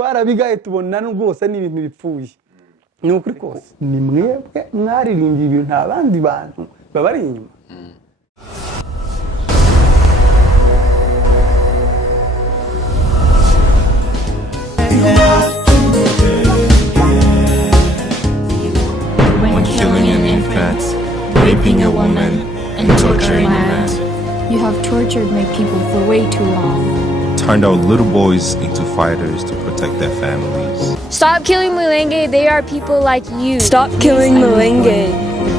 twarabigaye tubona rwose ni ibintu bipfuye ni ukuri kose ni mwebwe mwaririmbye ibintu nta bandi bantu babari inyuma. When killing an infant, raping a woman, and torturing a man. You have tortured my people for way too long. Turned out little boys into fighters to protect their families. Stop killing Mulenge. They are people like you. Stop killing Mulenge.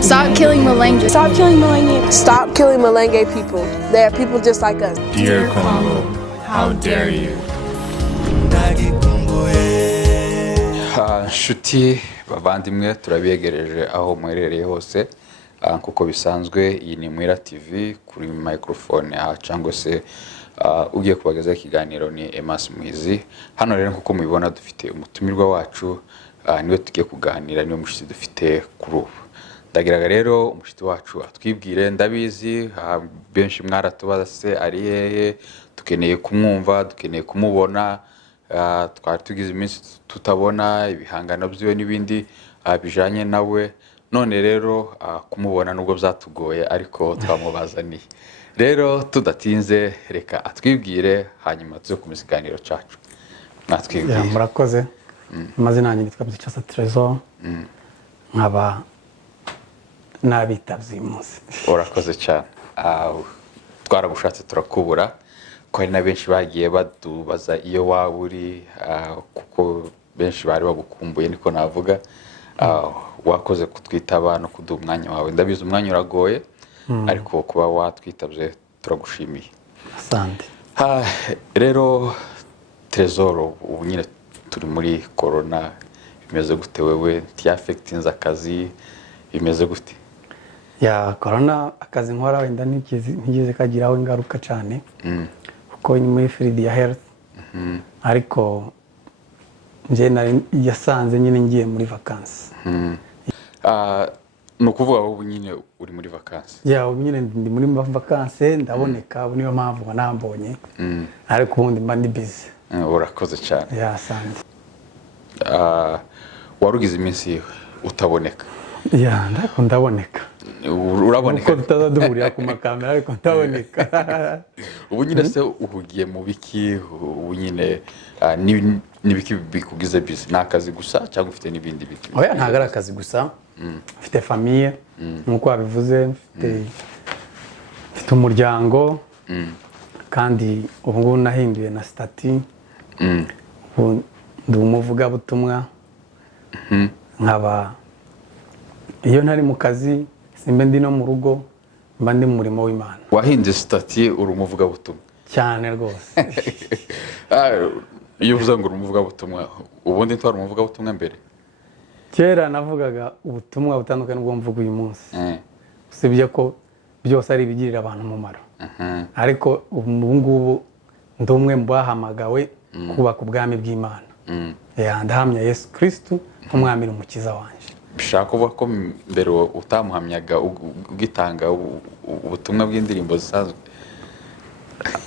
Stop killing Mulenge. Stop killing Mulenge. Stop killing Mulenge people. They are people just like us. Dear Congo, how dare you? Nshuti bavandimwe turabiyegereje aho muherereye hose kuko bisanzwe iyi ni Mwira TV kuri microphone cyangwa se ugiye kubagezaho ikiganiro ni Emas Muhizi. Hano rero nkuko mubibona dufite umutumirwa wacu niwe tugiye kuganira niwe mushitsi dufite kuri ubu. Ndagiraga rero umushitsi wacu atwibwire ndabizi benshi mwaratubaza se ari hehe tukeneye kumwumva dukeneye kumubona twari tugize iminsi tutabona ibihangano byiwe n'ibindi bijanye nawe none rero kumubona nubwo byatugoye ariko twamubazaniye rero tudatinze reka atwibwire hanyuma tuze kumiziganiro cacu natwibwire. Murakoze amazina yanjye nitwa Bicasa Trésor nkaba nabitavye umunsi. Urakoze cyane twaragushatse turakubura ko hari na benshi bagiye badubaza iyo waburi kuko benshi bari bagukumbuye niko navuga wakoze kutwitaba no kuduha umwanya wawe ndabizi umwanya uragoye ariko kuba watwitabye turagushimiye. Asante. Rero Trésor ubu nyine turi muri corona bimeze gute wewe affectinze akazi bimeze gute? Ya corona akazi nkora wenda ntigeze kagiraho ingaruka cyane kuko ni muri field ya health ariko nje nari yasanze nyine ngiye muri vacances. No kuvuga ubu nyine uri muri vacances? Ya ubu nyine ndi muri vacances ndaboneka ubu niyo mpamvu nambonye ariko ubundi mba ndi busy. Urakoze cyane. Ya asante. Warugize iminsi utaboneka? Ya ndaboneka. Uraboneka uko tutazaduhurira ku makamera ariko ndaboneka. Ubu nyine se uhugiye mu biki ubu nyine nibiki bikugize busy nakazi gusa cyangwa ufite n'ibindi biti? Oya ntagara akazi gusa mfite famille nkuko wabivuze mfite umuryango kandi ubu ngubu nahinduye na stati ndi umuvuga butumwa nkaba iyo ntari mu kazi simbe ndi no mu rugo mba ndi mu murimo w'Imana. Wahinze stati uri umuvuga butumwa cyane rwose. Iyo uvuze ngo uri umuvuga butumwa ubundi ntwara umuvuga butumwa mbere? Kera navugaga ubutumwa butandukanye n'ubwo mvuga uyu munsi usibye ko byose ari ibigirira abantu umumaro ariko ubu ngubu ndi umwe mu bahamagawe kubaka ubwami bw'Imana. Ndahamya Yesu Kristo nk'umwami n'umukiza wanje. Bishaka kuvuga ko mbere utamuhamyaga ugitanga ubutumwa bw'indirimbo zisanzwe?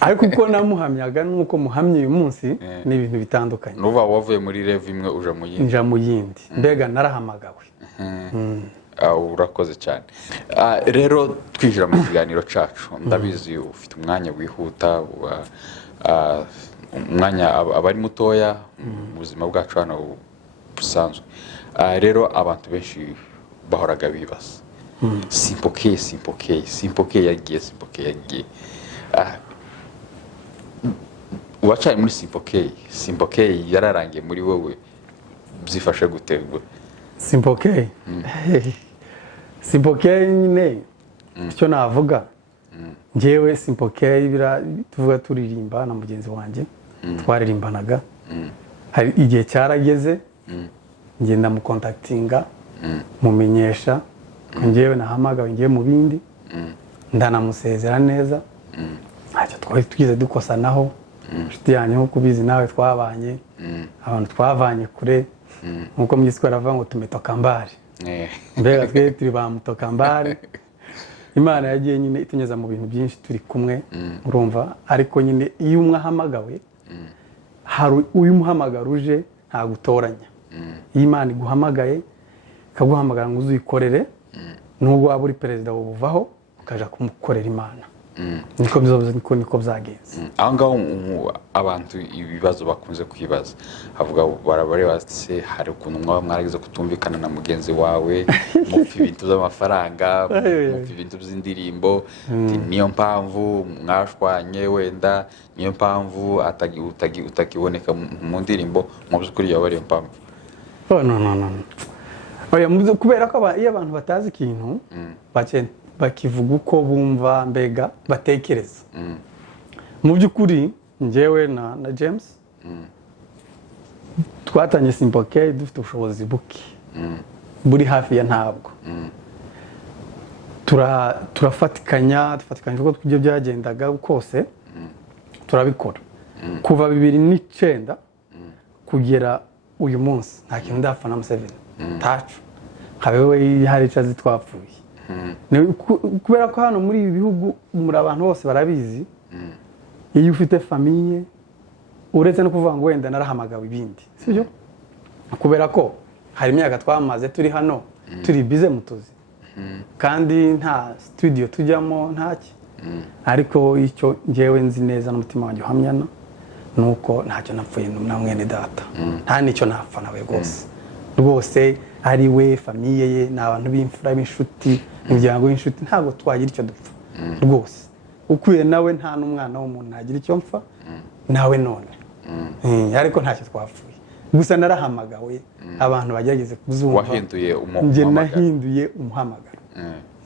Ariko uko namuhamyaga nuko muhamye uyu munsi ni ibintu bitandukanye. Nuba wavuye muri level imwe uja mu yindi? Nja mu yindi mbega narahamagawe. Urakoze cyane. Rero twijira mu kiganiro cacu ndabizi ufite umwanya wihuta umwanya abari mutoya mu buzima bwacu hano busanzwe. Rero abantu benshi bahoraga bibaza Simpoke yagiye wacaye muri Simpoke yararangiye muri wowe byifashe gutegwa? Simpoke nyine icyo navuga ngewe Simpoke tuvuga turirimba na mugenzi wanjye twaririmbanaga hari igihe cyarageze ngenda mu contactinga mumenyesha ngewe nahamagawe ngiye mu bindi ndanamusezera neza ntacyo twari tugize dukosanaho inshuti yanjye nkuko ubizi nawe twabanye abantu twavanye kure nkuko mu giswahili baravuga ngo tumetoka mbali mbega twe turi ba mutoka mbali. Imana yagiye nyine itunyeza mu bintu byinshi turi kumwe urumva ariko nyine iyo umwe ahamagawe hari uyu muhamagaro uje nta gutoranya iyo Imana iguhamagaye ikaguhamagara ngo uzikorere nubwo waba uri perezida wubuvaho ukaja kumukorera Imana niko byagenze aho ngaho abantu ibibazo bakunze kwibaza havuga barabareba se hari ukuntu mwaba mwaragize kutumvikana na mugenzi wawe mupfa ibintu by'amafaranga mupfa ibintu by'indirimbo niyo mpamvu mwashwanye wenda niyo mpamvu utakiboneka mu ndirimbo mu by'ukuri yaba ariyo mpamvu no oya kubera ko iyo abantu batazi ikintu bakivuga uko bumva mbega batekereza mu by'ukuri njyewe na James twatanye Simple K dufite ubushobozi buke buri hafi ya ntabwo turafatikanya uko ibyo byagendaga kose turabikora kuva 2009 kugera uyu munsi nta kintu ndapfa na Museveni tacu habewe hari icazi twapfuye kubera ko hano muri ibi bihugu muri abantu bose barabizi iyo ufite famille uretse no kuvuga ngo wenda narahamagawe ibindi sibyo kubera ko hari imyaka twamaze turi hano turi bize mutuzi kandi nta studio tujyamo ntaki ariko icyo ngewe nzi neza n'umutima wanjye uhamyana nuko ntacyo napfuye na mwene data nta nicyo napfa nawe rwose ari we famille ye n'abantu b'imfura b'inshuti umuryango w'inshuti ntabwo twagira icyo dupfa rwose ukuye nawe nta n'umwana w'umuntu nagira icyo mpfa nawe none ariko ntacyo twapfuye gusa narahamagawe abantu bagerageze kuzumva wahinduye njye nahinduye umuhamagaro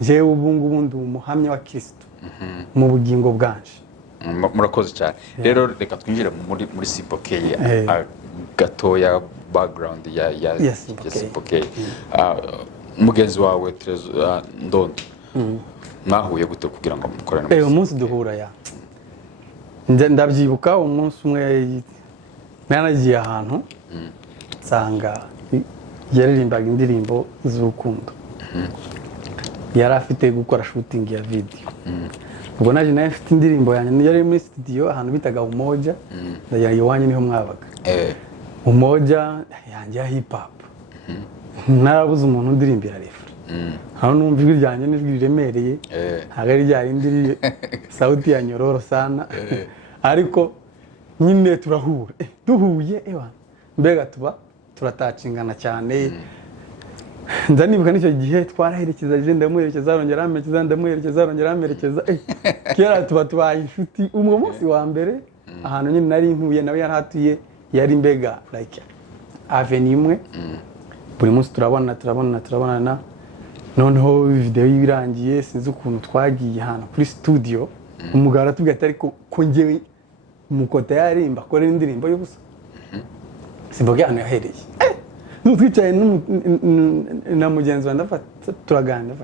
njyewe ubu ngubu ndi umuhamya wa Kristo mu bugingo bwanje murakoze cyane rero reka twinjire muri Simple K gatoya background ya Simple K mugenzi wawe Ndondo mwahuye gute kugira ngo mukorane umunsi duhura ya ndabyibuka umunsi umwe nanagiye ahantu nsanga yaririmbaga indirimbo z'urukundo yari afite gukora shooting ya video ubwo naje naye mfite indirimbo yanjye yari muri studio ahantu bitaga Umoja ndagira iwanyu niho mwabaga Umoja yanjye ya hip hop narabuze umuntu ndirimbira refa aho numva ijwi ryanjye n'ijwi riremereye ntabwo ari rya rindi sauti ya nyororo sana ariko nyine turahura duhuye mbega turatacingana cyane ndanibuka n'icyo gihe twaraherekezaje ndamuherekeza arongera amerekeza ndamuherekeza arongera amerekeza kera tubaye inshuti umwe munsi wa mbere ahantu nyine nari ntuye nawe yarahatuye yari mbega like avenue imwe buri munsi turabonana noneho video yirangiye sinzi ukuntu twagiye hano kuri studio umugabo aratubwira ati ariko ko ngewe mukota yarimba akora indirimbo y'ubusa Simple K hano yahereye twicaye na mugenzi wanjye turaganira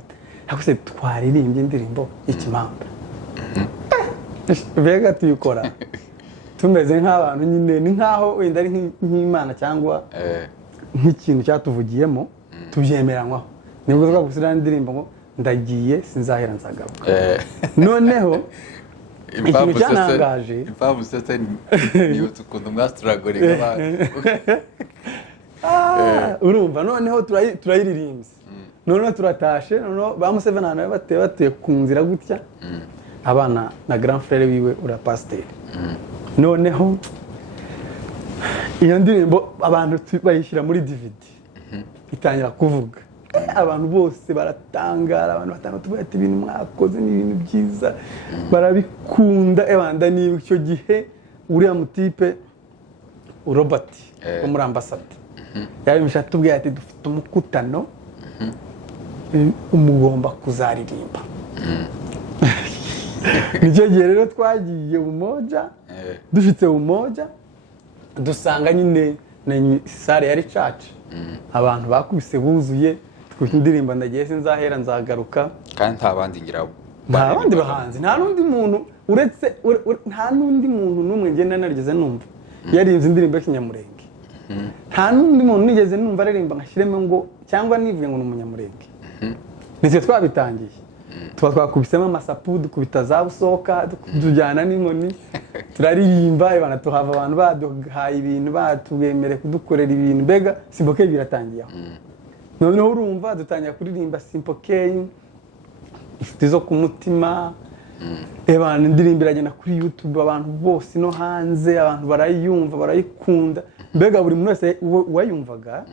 ariko se twaririmbye indirimbo y'ikimamba mbega tuyikora tumeze nk'abantu nyine ni nk'aho wenda ari nk'Imana cyangwa nk'ikintu cyatuvugiyemo tubyemeranywaho nibwo twagusira indirimbo ngo ndagiye sinzahera nzagaruka noneho ikintu cyanangaje impamvu sese niyo tukundu mwastragoriga abantu urumva noneho turayiririmbye noneho turatashe noneho ba Museveni nawe bateye ku nzira gutya abana na grand frère wiwe ura pasteur noneho iyo ndirimbo abantu bayishyira muri DVD itangira kuvuga abantu bose baratangara abantu batandatu bati ibintu mwakoze ni ibintu byiza barabikunda ebanda ni icyo gihe uriya mutipe Robert wo muri ambassade yabimisha tubwiye ati dufite umukutano umugomba kuzaririmba nicyo gihe rero twagiye Umoja dufite Umoja dusanga nyine na sare yari church abantu bakubise buzuye indirimbo ndagiye sinzahera nzagaruka kandi nta bandi ngira nta bandi bahanzi nta n'undi muntu uretse nta n'undi muntu n'umwe ngenda narigeze numva yarinze indirimbo y'Ikinyamurenge nta n'undi muntu nigeze numva aririmba nkashiremo ngo cyangwa nivuye ngo n'umunyamurenge nise twabitangiye tuba twakubisemo amasapu dukubita za busoka tujyana n'inkoni turaririmba ibana tuhava abantu baduhaye ibintu batwemereye kudukorera ibintu mbega Simple K biratangiye aho noneho urumva dutangira kuririmba Simple K inshuti zo ku mutima abantu indirimbo iragenda kuri YouTube abantu bose no hanze abantu barayumva barayikunda mbega buri muntu wese wayumvaga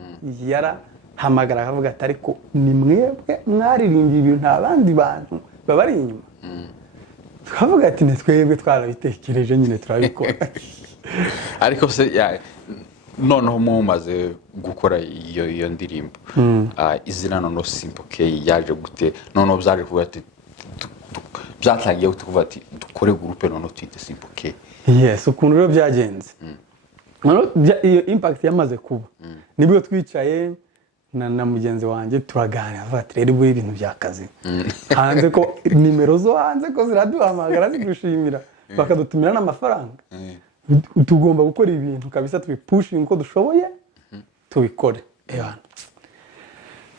yarahamagara akavuga ati ariko ni mwebwe mwaririmba ibintu nta bandi bantu babari inyuma tukavuga ati ni twebwe twarabitekereje nyine turabikora ariko se noneho mumaze gukora iyo ndirimbo izina noneho Simple K yaje gute noneho byaje kuvuga ati byatangiye kuvuga ati dukore groupe noneho twite Simple K. Yes, ukuntu rero byagenze iyo impact yamaze kuba nibwo twicaye na mugenzi wanjye turaganira ati rero buri ibintu byakaze hanze ko nimero zo hanze ko ziraduhamagara zidushimira bakadutumira n'amafaranga tugomba gukora ibintu kabisa tubipushinga uko dushoboye tubikore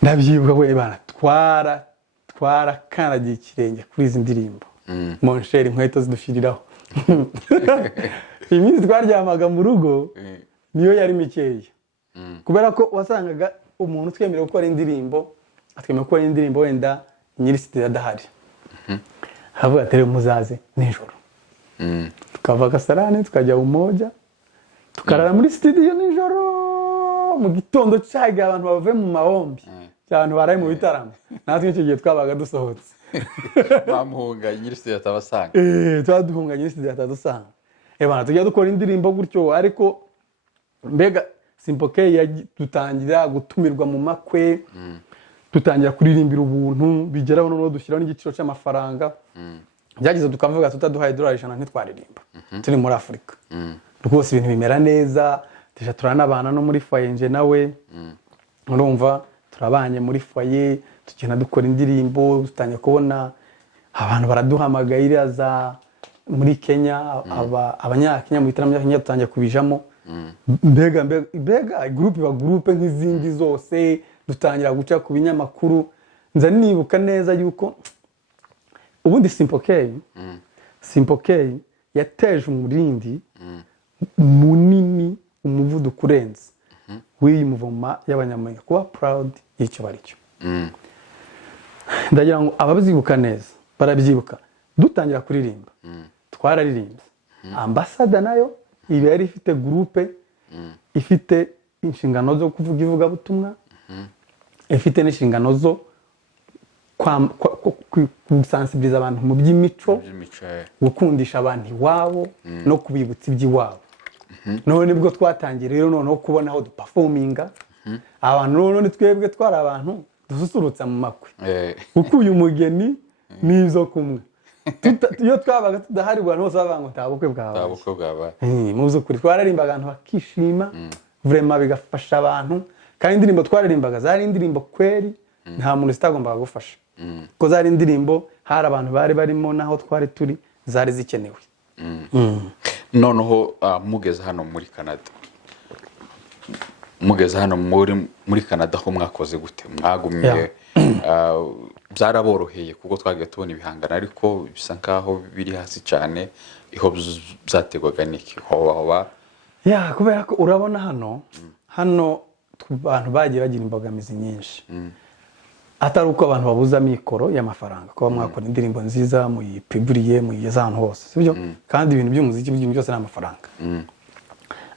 ndabyibuka we bana twarakandagiye ikirenge kuri izi ndirimbo monsheri inkweto zidushiriraho iminsi twaryamaga mu rugo niyo yari mikeya kubera ko wasangaga umuntu twemerewe gukora indirimbo atwemerewe gukora indirimbo wenda nyiri studio adahari havuga ati rero muzaze nijoro tukava Kasarani tukajya Umoja tukarara muri studio nijoro mu gitondo cyagiye abantu bavuye mu mahombi cyane baraye mu bitaramo natwe icyo gihe twabaga dusohotse bamuhunga nyiri studio atabasanga twaduhunga nyiri studio atadusanga bana tujya dukora indirimbo gutyo ariko mbega Simple K dutangira gutumirwa mu makwe dutangira kuririmbira ubuntu bigeraho noneho dushyiraho n'igiciro cy'amafaranga byagize tukavuga tutaduhaye $100 ntitwaririmba turi muri Afurika rwose ibintu bimera neza tujya turanabana no muri foyer nje nawe urumva turabanye muri foyer tugenda dukora indirimbo dutangira kubona abantu baraduhamagaye iraza muri Kenya abanyakenya mu bitaramo bya Kenya dutangira kubijamo mbega groupe nk'izindi zose dutangira guca ku binyamakuru nza nibuka neza yuko ubundi Simple K yateje umurindi munini umuvuduko urenze w'iyi muvoma y'abanyamahanga kuba proud y'icyo baricyo ndagira ngo ababyibuka neza barabyibuka dutangira kuririmba twararirimbye ambasada nayo iba yari ifite groupe ifite inshingano zo kuvuga ivugabutumwa ifite n'inshingano zo gusensibiliza abantu mu by'imico gukundisha abantu iwabo no kubibutsa iby'iwabo none nibwo twatangiye rero noneho kubona aho duperforminga abantu none twebwe twari abantu dususurutsa mu makwe kuko uyu mugeni nizo kumwe iyo twabaga tudahari abantu bose bavuga ngo ntabukwe bwawe mu by'ukuri twararimba abantu bakishima vraiment bigafasha abantu kandi indirimbo twaririmbaga zari indirimbo kweri nta muntu zitagombaga gufasha ko zari indirimbo hari abantu bari barimo naho twari turi zari zikenewe noneho mugeze hano muri Canada muri Canada ho mwakoze gute mwagumye byaraboroheye kuko twagiye tubona ibihangana ariko bisa nkaho biri hasi cyane iho byategwaga niki hoba kubera ko urabona hano abantu bagiye bagira imbogamizi nyinshi atari uko abantu babuza mikoro y'amafaranga kuba mwakora indirimbo nziza muyipiburiye muyigeza ahantu hose sibyo kandi ibintu by'umuziki byose ni amafaranga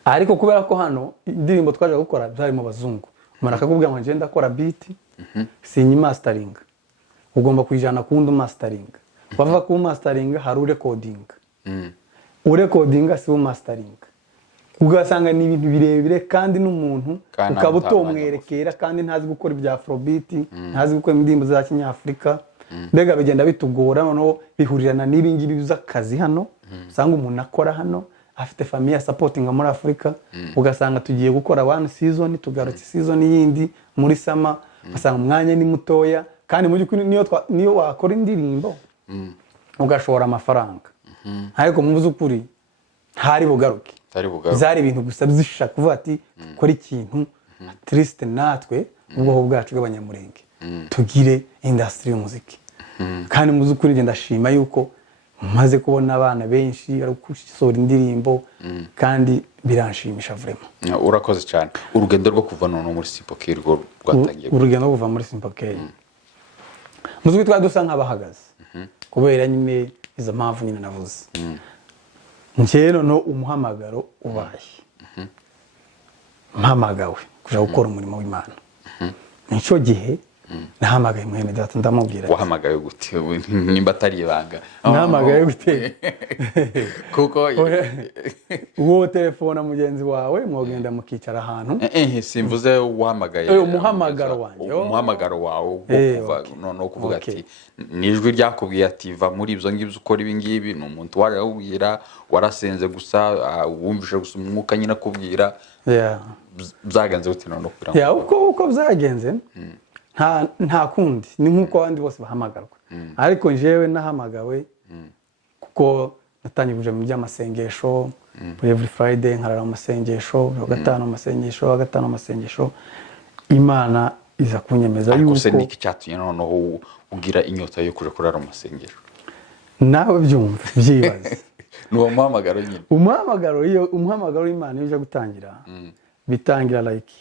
ariko kubera ko hano indirimbo twaje gukora byari mu bazungu umuntu akakubwira ngo ngenda akora beat sinyi mastering ugomba kujana kundi mastering bava ku mastering hari recording urecording si mastering ugasanga ni ibintu birebire kandi n'umuntu ukaba utomwerekera kandi ntazi gukora ibya afrobeat ntazi gukora indirimbo za Kinyafrika mbega bigenda bitugora noneho bihurirana n'ibingibi by'akazi hano usanga umuntu akora hano afite famille supporting muri Afrika ugasanga tugiye gukora one season tugarutse season yindi muri sama ugasanga umwanya ni mutoya kandi mu by'ukuri niyo wakora indirimbo ugashora amafaranga ariko mu by'ukuri ntari bugaruke zari ibintu gusa bizishaka kuvuga ati dukora ikintu at least natwe ubwoko bwacu bw'abanyamurenge tugire industry y'umuziki kandi mu by'ukuri njye ndashima yuko maze kubona abana benshi bari gusohora indirimbo kandi biranshimisha vraiment. urakoze cyane. urugendo rwo kuva none muri Simple K rwo rwatangiye urugendo rwo kuva muri Simple K mu by'ukuri twari dusa nk'abahagaze kubera nyine izo mpamvu nyine navuze. njyewe no umuhamagaro ubaye mpamagawe kuja gukora umurimo w'Imana. Nico gihe nahamagaye mwene data ndamubwira. wahamagaye gute nimba atari ibanga? Nahamagaye gute kuko uwo telefona mugenzi wawe mwogenda mukicara ahantu. simvuze wahamagaye umuhamagaro wanjye. umuhamagaro wawe no kuvuga ati nijwi ryakubwiye ati va muri ibyo ngibyo ukora ibi ngibi. ni umuntu warakubwira warasenze gusa wumvishe gusa umwuka nyine akubwira. byagenze gute none kugira ngo uko byagenze nta kundi ni nk'uko abandi bose bahamagarwa ariko njyewe nahamagawe kuko natangiye kuja mu by'amasengesho every Friday nkarara mu masengesho gatanu amasengesho gatanu amasengesho Imana iza kunyemeza yuko se niki cyatumye noneho ugira inyota yo kuja kurara mu masengesho nawe byumva byibaze nuwo muhamagaro nyine umuhamagaro w'Imana uje gutangira bitangira like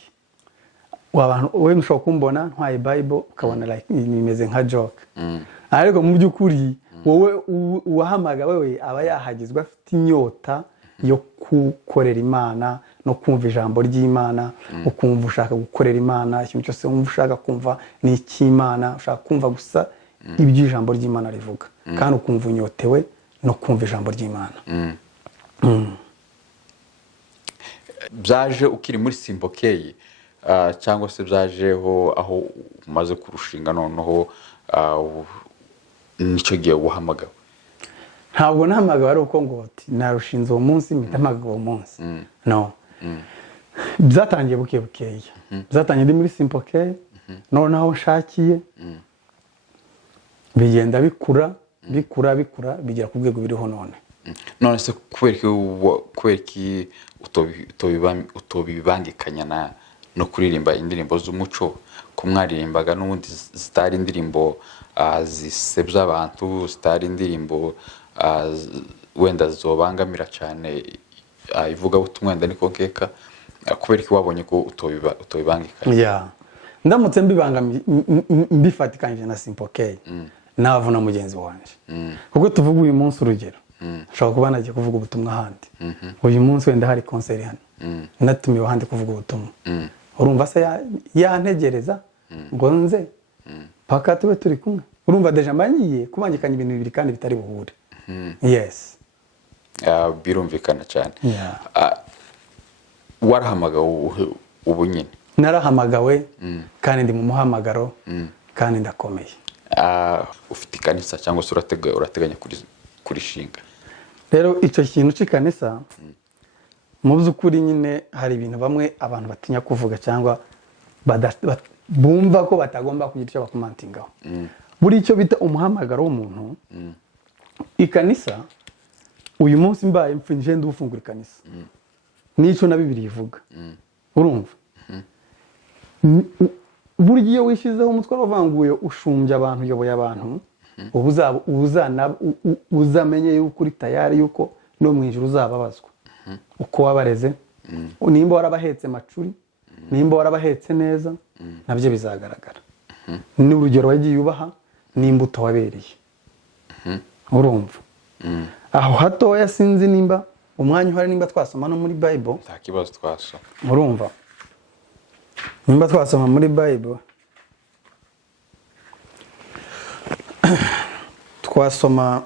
wabantu wewe ushobora kumbona ntwaye Bible ukabona like nimeze nka joke ariko mu by'ukuri wowe uwahamagawe we aba yahagizwe afite inyota yo gukorera Imana no kumva ijambo ry'Imana ukumva ushaka gukorera Imana ikintu cyose wumva ushaka kumva ni icy'Imana ushaka kumva gusa iby'ijambo ry'Imana rivuga kandi ukumva unyotewe no kumva ijambo ry'Imana. byaje ukiri muri Simple K cyangwa se byajeho aho umaze kurushinga noneho nicyo gihe wahamagawe? Ntabwo nahamagawe ari uko ngo narushinze uwo munsi mpitamaga uwo munsi no. byatangiye bukeya byatangiye ndi muri Simple K noneho nshakiye bigenda bikura bigera ku rwego biriho none se kuberiki utobibangikanya no kuririmba indirimbo z'umuco ko mwaririmbaga n'ubundi zitari indirimbo zisebya abantu zitari indirimbo wenda zobangamira cyane ivuga ubutumwa wenda niko nkeka kuberiki wabonye ko utobibangikanya? ndamutse mbifatikanyije na Simple K navuna mugenzi wanje kuko tuvuga uyu munsi urugero nshobora kuba nagiye kuvuga ubutumwa ahandi uyu munsi wenda hari concert hano natumiwe ahandi kuvuga ubutumwa urumva se yantegereza ngo nze paka tube turi kumwe urumva deja mbanyiye kubangikanya ibintu bibiri kandi bitari buhure. Yes birumvikana cyane. warahamagawe ubu nyine? Narahamagawe kandi ndi mu muhamagaro kandi ndakomeye. ufite ikanisa cyangwa se urateganya kurishinga? Rero icyo kintu cy'ikanisa mu by'ukuri nyine hari ibintu bamwe abantu batinya kuvuga cyangwa bumva ko batagomba kugira icyo bakomantingaho. Buri icyo bita umuhamagaro w'umuntu ikanisa uyu munsi mbaye mfinje ndufungura ikanisa nico na Bibiliya ivuga urumva burya iyo wishizeho umutwe wavanguye ushumbya abantu uyoboye abantu uzamenye yuko uri tayari yuko no mwijuru uzababazwa uko wabareze nimba warabahetse macuri nimba warabahetse neza nabyo bizagaragara n'urugero wagiye ubaha n'imbuto wabereye urumva aho hatoya sinzi nimba umwanya uhari nimba twasoma no muri Bible nta kibazo twasoma urumva nimba twasoma muri Bible twasoma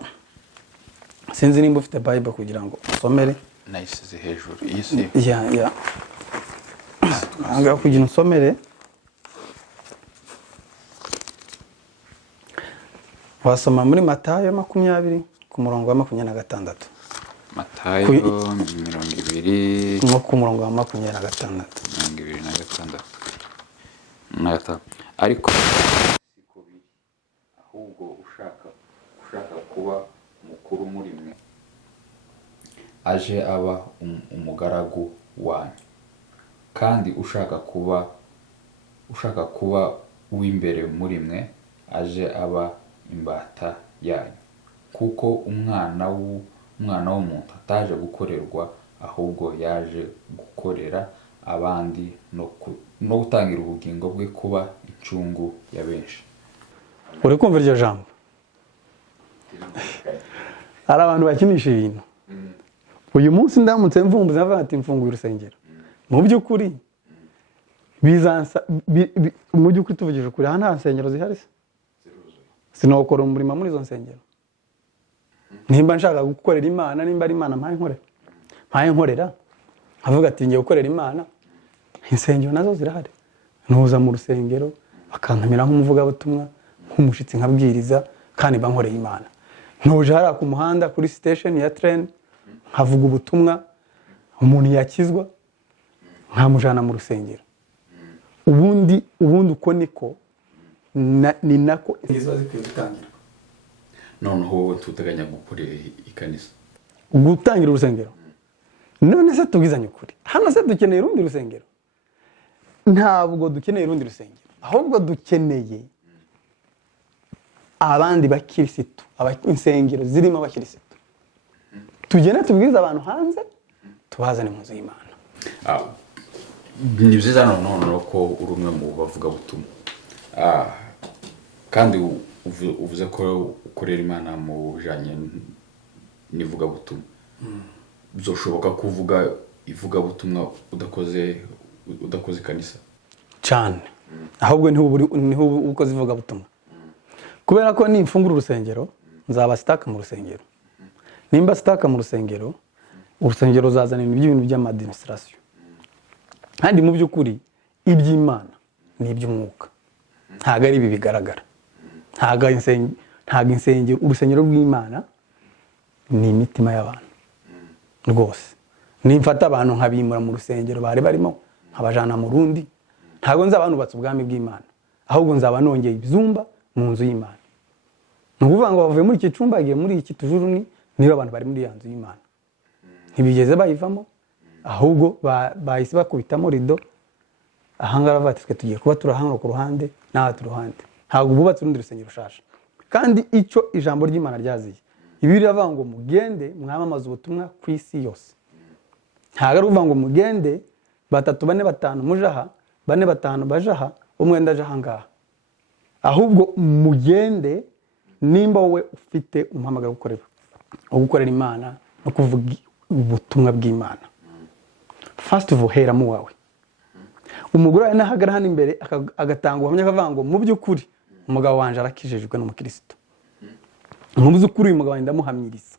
sinzi nimba ufite Bible kugira ngo usomere nayisize hejuru iyi si anga kugira usomere wasoma muri Matayo 20 ku murongo wa 26. Matayo 20 no ku murongo wa 26. Ariko siko biri ahubwo ushaka kuba mukuru muri mwe aje aba umugaragu wanyu kandi ushaka kuba w'imbere muri mwe aje aba imbata yanyu kuko umwana w'umuntu ataje gukorerwa ahubwo yaje gukorera abandi no gutangira ubugingo bwe kuba incungu ya benshi. uri kumva iryo jambo? hari abantu bakinisha ibintu. uyu munsi ndamutse mvumbuza avuga ati mfunguye urusengero, mu by'ukuri mu by'ukuri tuvugije ukuri, aha nta nsengero zihari se, sinokora umurimo muri izo nsengero. nimba nshaka gukorera Imana, nimba ari Imana mpaye nkorera, avuga ati ngiye gukorera Imana, insengero nazo zirahari. ntuza mu rusengero bakankamira nk'umuvugabutumwa, nk'umushitsi nkabwiriza, kandi bankoreye Imana. ntuje hariya ku muhanda kuri station ya train nkavuga ubutumwa, umuntu yakizwa nkamujana mu rusengero. ubundi uko niko ni nako izo zikwiye gutangira. noneho wowe tuteganya gukorera ikanisa, gutangira urusengero. none se tubwizanye ukuri, hano se dukeneye urundi rusengero? ntabwo dukeneye urundi rusengero, ahubwo dukeneye abandi bakirisitu, insengero zirimo abakirisitu. tugende tubwiriza abantu hanze, tubazane mu nzu y'Imana. ni byiza noneho ko uri umwe mu bavugabutumwa, kandi uvuze ko ukorera Imana mu bijanye n'ivugabutumwa. bizoshoboka kuvuga ivugabutumwa udakoze kanisa cyane, ahubwo niho ukoze ivugabutumwa. kubera ko nimfungura urusengero nzaba sitaka mu rusengero. nimba sitaka mu rusengero, urusengero ruzazana ibintu by'amadministration. kandi mu by'ukuri iby'Imana ni iby'umwuka, ntabwo ari ibi bigaragara. ntabwo insengero, urusengero rw'Imana ni imitima y'abantu rwose. nimfata abantu nkabimura mu rusengero bari barimo nkabajana mu rundi, ntabwo nzaba nubatse ubwami bw'Imana, ahubwo nzaba nongeye ibyumba mu nzu y'Imana. ni ukuvuga ngo bavuye muri iki cyumba bagiye muri iki tujuruni, niba abantu bari muri ya nzu y'Imana ntibigeze bayivamo, ahubwo bahise bakubitamo rido. ahangaha bati twe tugiye kuba turahanga ku ruhande n'aha turuhande, ntabwo bubatse urundi rusengero rushasha. kandi icyo ijambo ry'Imana ryaziye, Bibiliya iravuga ngo mugende mwamamaze ubutumwa ku isi yose. ntabwo ari ukuvuga ngo mugende 3 4 5 mujaha 4 5 bajaha umwe ndaje ahangaha, ahubwo mugende nimba wowe ufite umuhamagaro gukorera Imana no kuvuga ubutumwa bw'Imana. first of all, hera mu wawe. umugore ari nahagara hano imbere agatanga ubuhamya akavuga ngo mu by'ukuri umugabo wanje arakijijwe n'umukristo. mu by'ukuri uyu mugabo ndamuhamiriza,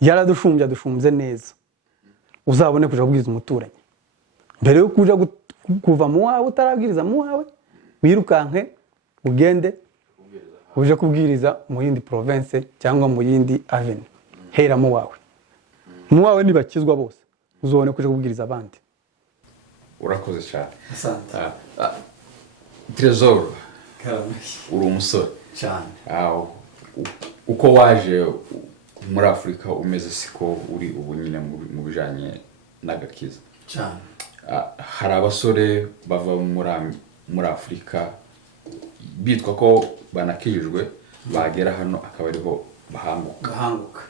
yaradushumbye adushumze neza. uzabone kuja kubwiriza umuturanyi. mbere yo kuja kuva mu wawe utarabwiriza mu wawe, wirukanke ugende uje kubwiriza mu yindi province cyangwa mu yindi avenue. hera mu wawe. mu wawe nibakizwa bose, uzobone kuja kubwiriza abandi. urakoze cyane. Asante. Trezor, uri umusore cyane. uko waje muri Afurika umeze siko uri ubu nyine mu bijanye n'agakiza cyane. hari abasore bava muri Afurika bitwa ko banakijijwe, bagera hano akaba ariho bahanguka.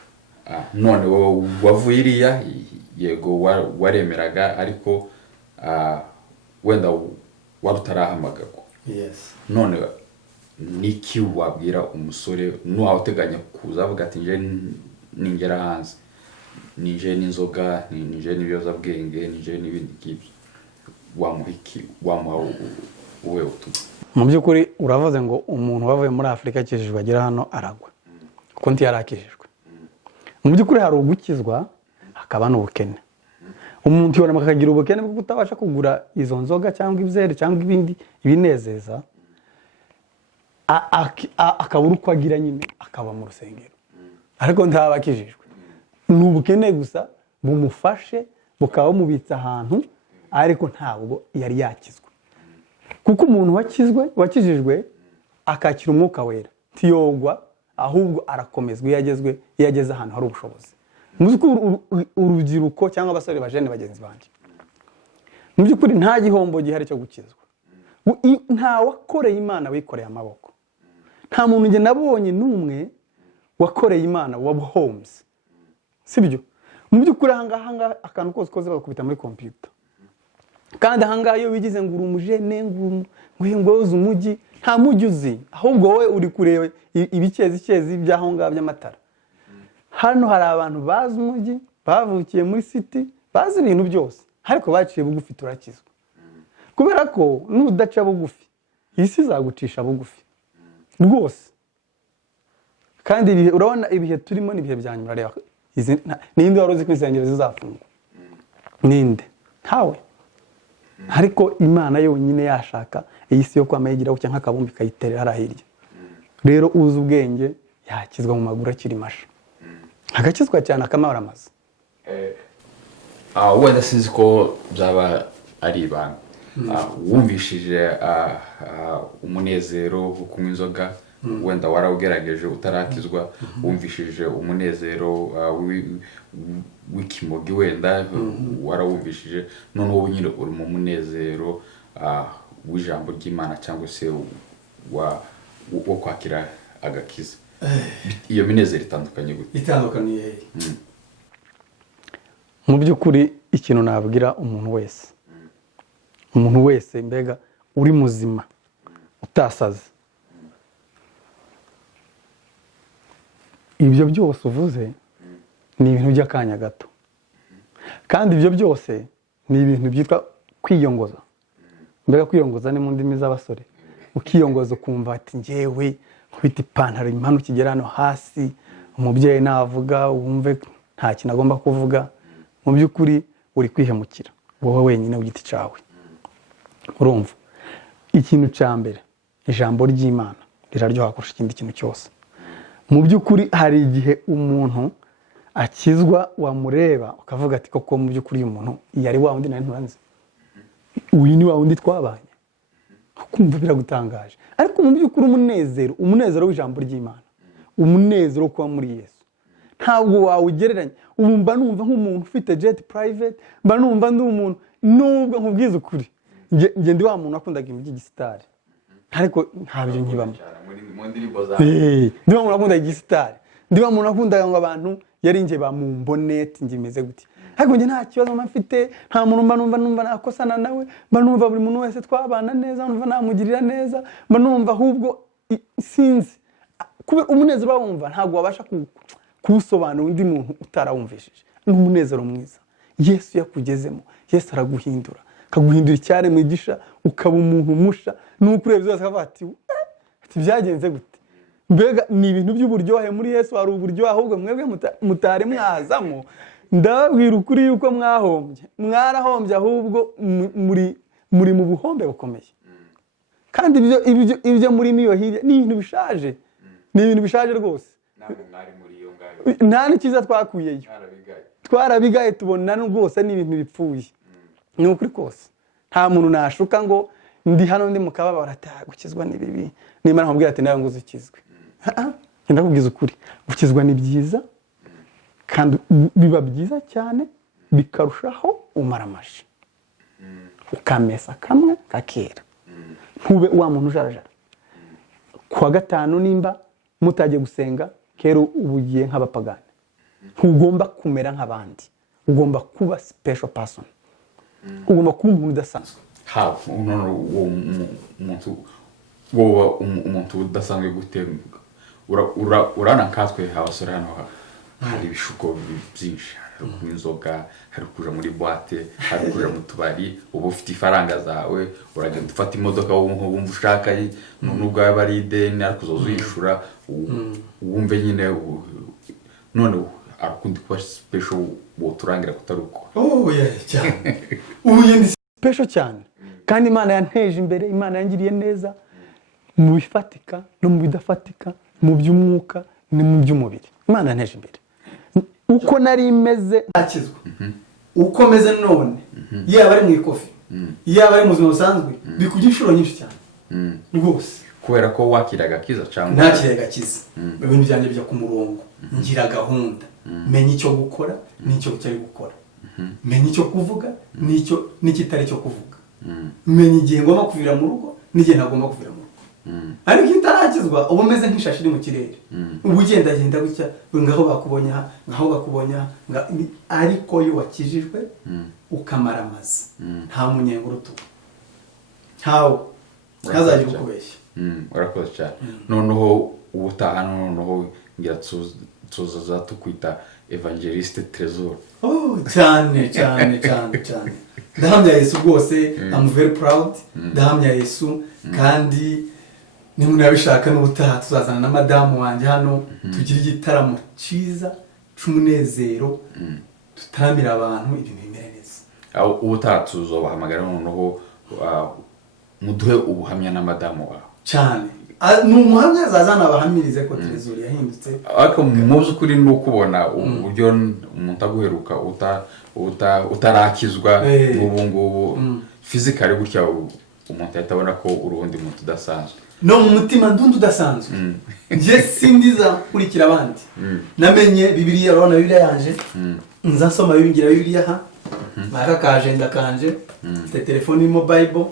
none wowe wavuye iriya, yego waremeraga, ariko wenda wari utarahamagagwa. Yes. none niki wabwira umusore nuwawe uteganya kuza avuga ati nje ningera hanze, nije n'inzoga, nije n'ibiyobyabwenge, nije n'ibindi nk'ibyo, wamuha uwe utumwa? mu by'ukuri uravuze ngo umuntu wavuye muri Afurika akijijwe agera hano aragwa, kuko ntiyarakijijwe. mu by'ukuri hari ugukizwa hakaba n'ubukene. umuntu yona akagira ubukene bwo kutabasha kugura izo nzoga cyangwa ibyeri cyangwa ibindi ibinezeza, akabura uko agira nyine akaba mu rusengero, ariko ntaba akijijwe. ni ubukene gusa bumufashe bukaba bumubitsa ahantu, ariko ntabwo yari yakizwe. kuko umuntu wakijijwe akakira umwuka wera ntiyogwa, ahubwo arakomezwa iyo ageze ahantu hari ubushobozi. muzi ko urubyiruko cyangwa abasore bajene bagenzi banje, mu by'ukuri nta gihombo gihari cyo gukizwa. nta wakoreye Imana wikoreye amaboko. nta muntu njye nabonye n'umwe wakoreye Imana wabuhombye, sibyo? Mu by'ukuri ahangaha akantu kose koze bakubita muri computer, kandi ahangaha iyo wigize ngo uri umujene ngo uzi umujyi, nta mujyi uzi, ahubwo wowe uri kureba ibikezi by'aho ngaho by'amatara. Hano hari abantu bazi umujyi, bavukiye muri city, bazi ibintu byose, ariko baciye bugufi turakizwa. Kubera ko nudaca bugufi isi izagucisha bugufi rwose. Kandi urabona ibihe turimo n'ibihe bya nyuma. Reba ninde wari uzi ko insengero zizafungwa? Ninde? Ntawe. Ariko Imana yonyine yashaka iyi si yo kwama yigira cyangwa akabumbi kayiterera harahirya. Rero uzi ubwenge yakizwa mu maguru akiri masha, agakizwa cyane akamara amazi. Wenda sinzi ko byaba ari ibanga. Wumvishije umunezero wo kunywa inzoga, wenda warawugerageje utarakizwa, wumvishije umunezero w'ikimogi, wenda warawumvishije, none wowe nyine uri mu munezero w'ijambo ry'Imana cyangwa se wo kwakira agakiza. Iyo minezero itandukanye gute? Itandukaniye mu by'ukuri. Ikintu nabwira umuntu wese mbega uri muzima utasaze, ibyo byose uvuze ni ibintu by'akanya gato, kandi ibyo byose ni ibintu byitwa kwiyongoza. Mbega kwiyongoza ni mu ndimi z'abasore, ukiyongoza ukumva ati njyewe nkubita ipantaro impano kigera hano hasi, umubyeyi navuga wumve nta kintu agomba kuvuga. Mu by'ukuri uri kwihemukira wowe wenyine ku giti cyawe. Urumva, ikintu cya mbere ijambo ry'Imana riraryoha kurusha ikindi kintu cyose. Mu by'ukuri hari igihe umuntu akizwa wamureba ukavuga ati koko mu by'ukuri uyu muntu yari wa wundi nari nturanze, uyu ni wa wundi twabanye, ukumva biragutangaje. Ariko mu by'ukuri umunezero w'ijambo ry'Imana, umunezero wo kuba muri Yesu, ntabwo wawugereranya. Ubu mba numva nk'umuntu ufite jet private, mba numva ndi umuntu, nubwo nkubwiza ukuri njye ndi wa muntu wakundaga ibintu by'igisitari, ariko ntabyo nkibamo. Ndi wa muntu wakundaga igisitari, ndi wa muntu wakundaga ngo abantu yari njye bamumbonete njye meze gute. Ariko njye nta kibazo mfite, nta muntu mba numva nakosana nawe, mba numva buri muntu wese twabana neza, numva namugirira neza, mba numva ahubwo sinzi. Kubera umunezero wumva ntabwo wabasha kuwusobanura undi muntu utarawumvishije. Ni umunezero mwiza Yesu yakugezemo. Yesu araguhindura, akaguhindura icyaremwe igisha, ukaba umuntu musha. N'ukureba byose akavuga ati byagenze gute? Mbega ni ibintu by'uburyohe muri Yesu. Hari uburyohe ahubwo mwebwe mutari mwazamo. Ndababwira ukuri yuko mwarahombye, ahubwo muri mu buhombe bukomeye. Kandi ibyo muri miyo hirya ni ibintu bishaje, ni ibintu bishaje rwose. Nta n'ikiza twakuyeyo, twarabigaye tubona rwose ni ibintu bipfuye. Ni ukuri kose nta muntu nashuka ngo ndi hano ndi mu kababaro ati gukizwa ni bibi, nimara nkubwira ati nawe ngo uzikizwe. Ndakubwiza ukuri, gukizwa ni byiza, kandi biba byiza cyane bikarushaho umara amashi, ukamesa kamwe kakera, ntube wa muntu ujarajara. Kuwa gatanu nimba mutagiye gusenga, kero ubugiye nk'abapagani. Ntugomba kumera nk'abandi, ugomba kuba special person, ugomba kuba umuntu udasanzwe. Umuntu udasanzwe gute? Urana nkatwe abasore hano hari ibishuko byinshi, hari kunywa inzoga, hari kuja muri boîte, hari kuja mu tubari. Ubu ufite ifaranga zawe, uragenda ufata imodoka wumva ushaka, nubwo yaba ari ideni ariko uzozishura, wumve nyine. None akundi kuba special woturangira kutaruko. Cyane ubu yendi special cyane, kandi Imana yanteje imbere, Imana yangiriye neza mu bifatika no mu bidafatika, mu by'umwuka no mu by'umubiri. Imana yanteje imbere uko nari meze akizwa, uko meze none, yaba ari mu ikofi, yaba ari mu buzima busanzwe, bikugira inshuro nyinshi cyane rwose. Kubera ko wakiraga kiza cyangwa ntakiraga kiza, ibintu byanjye bijya ku murongo, ngira gahunda, menya icyo gukora n'icyo utari gukora, menya icyo kuvuga n'icyo n'ikitari cyo kuvuga, menya igihe ngomba kuvira mu rugo n'igihe ntagomba kuvira mu rugo. ariko iyo utarakizwa uba umeze nk'ishashi iri mu kirere uba ugendagenda gutya ngaho bakubonye aha ngaho bakubonye aha ariko iyo wakijijwe ukamara amazi nta munyenga urutugu ntawe ntazajya ukubeshya. Urakoze cyane. Noneho ubutaha noneho ngira tuzaza tukwita evangeliste Trésor. Cyane cyane cyane cyane ndahamya Yesu rwose. I'm very proud. Ndahamya Yesu kandi nimunabishaka n'ubutaha tuzazana na madamu wanjye hano tugira igitaramo cyiza cy'umunezero tutaramira abantu ibintu bimere neza. Ubutaha tuzobahamagara noneho muduhe ubuhamya na madamu wawe cyane. Ni umuhamya azazana abahamirize ko Trésor yahindutse. Ariko mu by'ukuri ni ukubona uburyo umuntu aguheruka utarakizwa n'ubu ngubu physically gutya umuntu ahita abona ko urundi muntu udasanzwe. No mu mutima ndundi udasanzwe. Nje sindiza kurikira abandi. Namenye Bibiliya, urabona Bibiliya yanje. Nza nsoma Bibiliya aha. Naka ka agenda kanje. Te telefone mo Bible.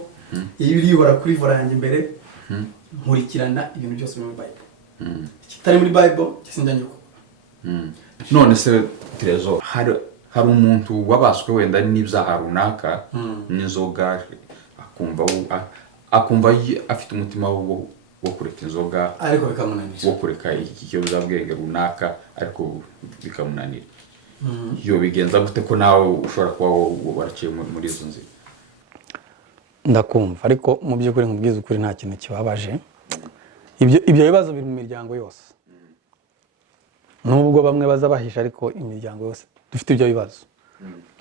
Bibiliya ihora kuri vora yanjye imbere. Nkurikirana ibintu byose muri Bible. Kitari muri Bible kisinjanye ko. None se Trésor hari umuntu wabaswe wenda n'ibyaha runaka n'inzoga akumva afite umutima wo kureka inzoga ariko bikamunanira, wo kureka ikiyobyabwenge runaka ariko bikamunanira. Yo bigenza gute ko nawe ushobora kuba waraciye muri izo nzira? Ndakumva ariko mu by'ukuri nkubwiza ukuri nta kintu kibabaje. Ibyo bibazo biri mu miryango yose. Nubwo bamwe bazabahisha ariko imiryango yose dufite ibyo bibazo.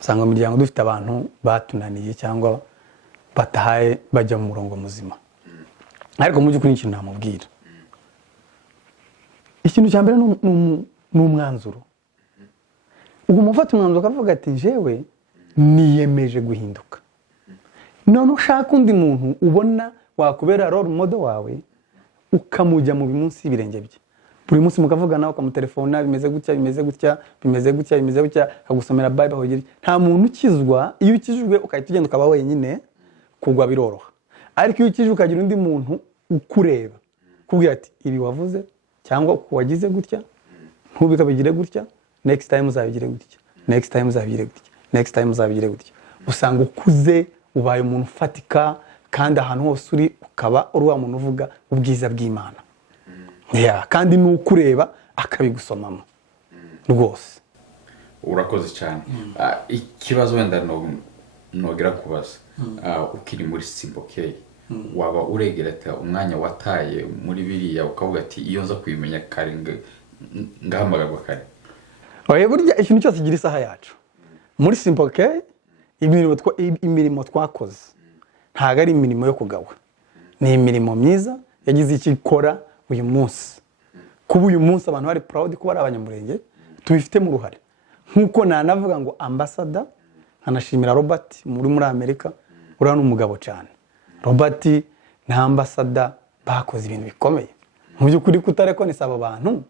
Usanga mu miryango dufite abantu batunaniye cyangwa batahaye bajya mu murongo muzima. Ariko mu by'ukuri ikintu namubwira, ikintu cya mbere ni umwanzuro. Ubwo mufata umwanzuro ukavuga ati jewe niyemeje guhinduka. None ushaka undi muntu ubona wakubera role model wawe ukamujya mu bimunsi ibirenge bye. Buri munsi mukavugana ukamutelefona bimeze gutya bimeze gutya bimeze gutya bimeze gutya akagusomera Bible hogira. Nta muntu ukizwa iyo ukijijwe ukahita ugenda ukaba wenyine kugwa biroroha. Ariko iyo ukijijwe ukagira undi muntu ukureba kubwira ati ibi wavuze cyangwa wagize gutya ntubikabigire gutya, next time uzabigire gutya, next time uzabigire gutya, next time uzabigire gutya. Usanga ukuze ubaye umuntu ufatika kandi ahantu hose uri ukaba uri wa muntu uvuga ubwiza bw'Imana. Kandi nukureba akabigusomamo rwose. Urakoze cyane. Ikibazo wenda nogera kubaza ukiri muri Simple K waba uregereta umwanya wataye muri biriya ukavuga ati iyo nza kwimenya kare ngahamagarwa kare? Oya, burya ikintu cyose kigira isaha yacu. Muri Simple K imirimo twakoze ntago ari imirimo yo kugawa, ni imirimo myiza yagize ikikora uyu munsi. Kuba uyu munsi abantu bari proud kuba ari abanyamurenge tubifite mu ruhare. Nkuko nanavuga ngo ambassador anashimira Robert muri Amerika, uriya n'umugabo cyane. Robert na ambassador bakoze ibintu bikomeye. Mu by'ukuri kutarekonesa abo bantu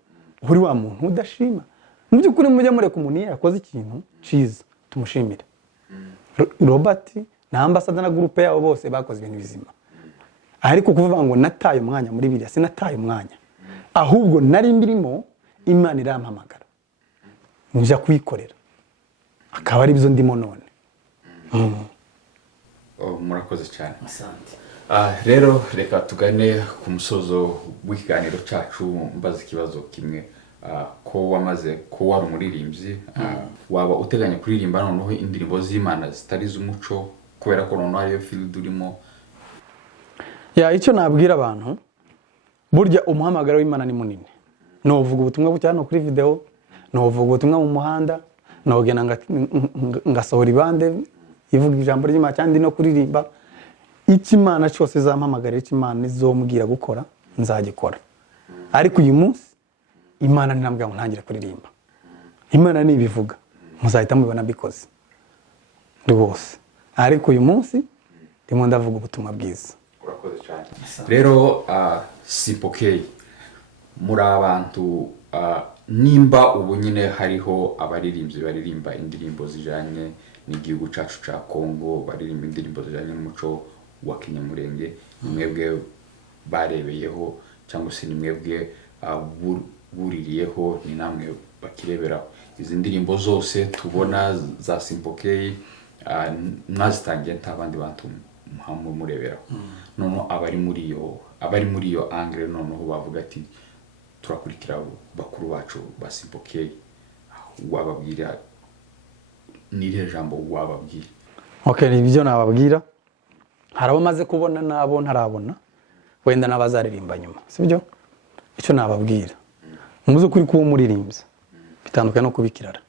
uri wa muntu udashima. Mu by'ukuri mujye mureka umuntu yakoze ikintu cyiza tumushimire. Robert na ambassador na groupe yabo bose bakoze ibintu bizima. Ariko kuvuga ngo nataye umwanya muri biriya sinataye umwanya, ahubwo nari mbirimo Imana irampamagara njya kwikorera, akaba ari byo ndimo none. Murakoze cyane. Asante. Rero reka tugane ku musozo w'ikiganiro cyacu mbaza ikibazo kimwe. Ko wamaze ko wari umuririmbyi, waba uteganya kuririmba noneho indirimbo z'Imana zitari z'umuco kubera ko noneho ariyo field urimo? Icyo nabwira abantu, burya umuhamagaro w'Imana ni munini. Novuga ubutumwa bucya no kuri video, novuga ubutumwa mu muhanda, nogena ngasohora ibande ivuga ijambo ry'Imana cyandi no kuririmba. Ikimana cyose izampamagara, ikimana izombwira gukora nzagikora. Ariko uyu munsi Imana ninambwira ngo ntangire kuririmba. Imana nibivuga muzahita mubibona bikoze rwose. Ariko uyu munsi ndimo ndavuga ubutumwa bwiza. Urakoze cyane. Rero Simple K muri abantu nimba ubu nyine hariho abaririmbyi baririmba indirimbo zijanye n'igihugu cyacu ca Kongo, baririmba indirimbo zijanye n'umuco wa Kinyamurenge, mwebwe barebeyeho cyangwa se ni mwebwe buririyeho ni namwe bakireberaho izi ndirimbo zose tubona za Simple K mwazitangiye ntabandi bantu muhamwe mureberaho none abari muri iyo angle noneho bavuga ati turakurikira bakuru bacu ba Simple K wababwira nire jambo wababwira okay ibyo nababwira harabo maze kubona nabo ntarabona wenda nabazaririmba nyuma sibyo icyo nababwira muzo kuri kuba umuririmbyi bitandukanye no kubikirara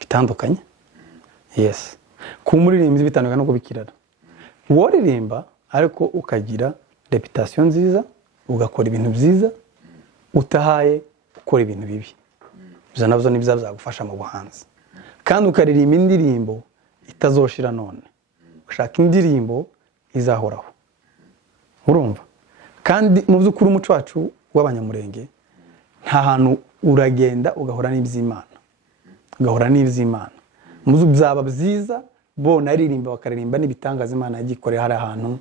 bitandukanye yes kuba umuririmbyi bitandukanye no kubikirara woririmba ariko ukagira reputation nziza ugakora ibintu byiza utahaye ukora ibintu bibi byo nabyo ni bizagufasha mu buhanzi kandi ukaririmba indirimbo itazoshira none ushaka indirimbo izahoraho urumva kandi mu by'ukuri umuco wacu w'abanyamurenge nta hantu uragenda ugahora n'iby'Imana muzu byaba byiza bo naririmba bakaririmba n'ibitangaza Imana yagikoreye hari ahantu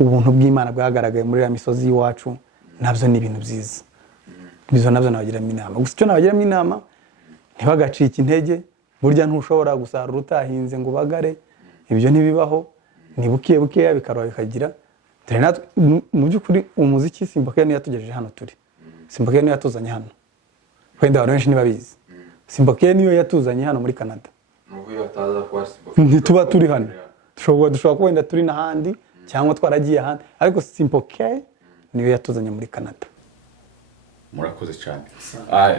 ubuntu bw'Imana bwagaragaye muri ya misozi y'iwacu nabyo ni ibintu byiza bizo nabyo nabagiramo inama gusa icyo nabagiramo inama ntibagacike intege burya ntushobora gusarura utahinze ngo bagare ibyo ntibibaho ni bukiye bukeya bikaroha bikagira mu by'ukuri umuziki Simple K niyo yatugejeje hano turi Simple K niyo yatuzanye hano wenda abantu benshi ntibabizi Simple K niyo yatuzanye hano muri Canada ntituba turi hano dushobora kuba wenda turi n'ahandi cyangwa twaragiye ahandi ariko Simple K niyo yatuzanye muri Canada. Murakoze cyane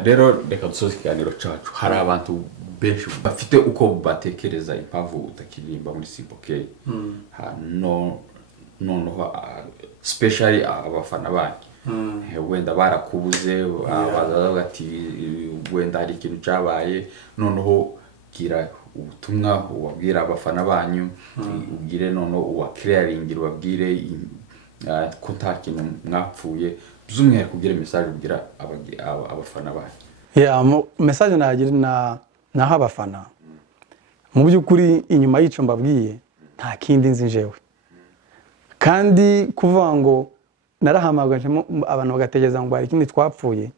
rero reka dusoze ikiganiro cyacu hari abantu benshi bafite uko batekereza impamvu utakiririmba muri Simple K noneho especially abafana banyu wenda barakubuze bazavuga ati wenda hari ikintu cyabaye noneho gira ubutumwa ubabwira abafana banyu ubwire noneho uwakiriyaringira ubabwire ko nta kintu mwapfuye byumwe kugira message ubwira abafana banyu message nagira naha abafana mu by'ukuri inyuma y'ico mbabwiye nta kindi nzi jewe kandi kuvuga ngo narahamagaje abantu bagategeza ngo hari ikindi twapfuye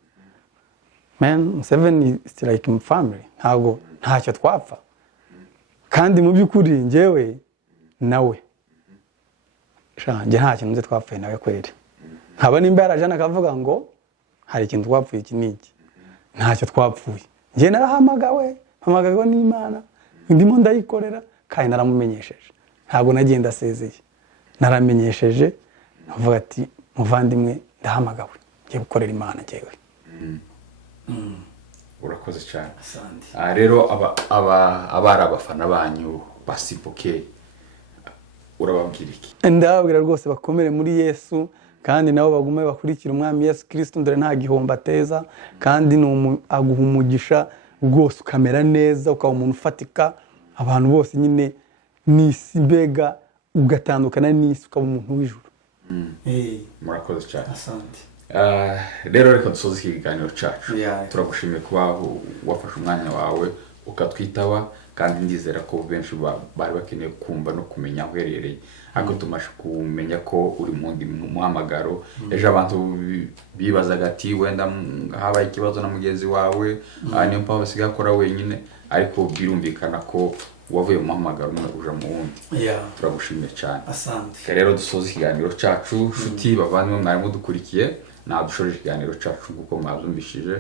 man 7 is like family ntago ntacyo twapfa kandi mu by'ukuri njyewe nawe nje nta kintu nzi twapfuye nawe kweri nkaba nimba yarajana akavuga ngo hari ikintu twapfuye iki niki ntacyo twapfuye nje narahamagawe mpamagawe n'Imana ndimo ndayikorera kandi naramumenyesheje ntago nagiye ndasezeye naramenyesheje avuga ati muvandimwe ndahamagawe ngiye gukorera Imana jewe urakoze cyane rero abari abafana banyu ba Simple K urababwira iki ndababwira rwose bakomere muri Yesu kandi nabo bagume bakurikira umwami Yesu Kristo ndore nta gihomba ateza kandi aguha umugisha rwose ukamera neza ukaba umuntu ufatika abantu bose nyine n'isi mbega ugatandukana n'isi ukaba umuntu w'ijuru murakoze cyane rero reka dusoze ikiganiro cyacu turagushimiye kuba wafashe umwanya wawe ukatwitaba kandi ndizera ko benshi bari bakeneye kumva no kumenya aho uherereye ariko tumaze kumenya ko uri mu muhamagaro ejo abantu bibazaga ati wenda habaye ikibazo na mugenzi wawe niyo mpamvu asigaye akora wenyine ariko birumvikana ko wavuye mu muhamagaro umwe uja mu wundi turagushimiye cyane rero dusoze ikiganiro cyacu nshuti bavandimwe mwarimu dukurikiye nadushoje ikiganiro cyacu kuko mwabyumvishije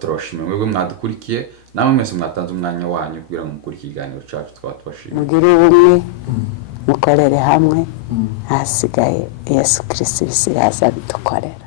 turabashimiye mwebwe mwadukurikiye namwe mwese mwatanze umwanya wanyu kugira ngo mukurikire ikiganiro cyacu twatubashimiye mugire ubumwe mukorere hamwe hasigaye Yesu Kristo bisigaza bidukorera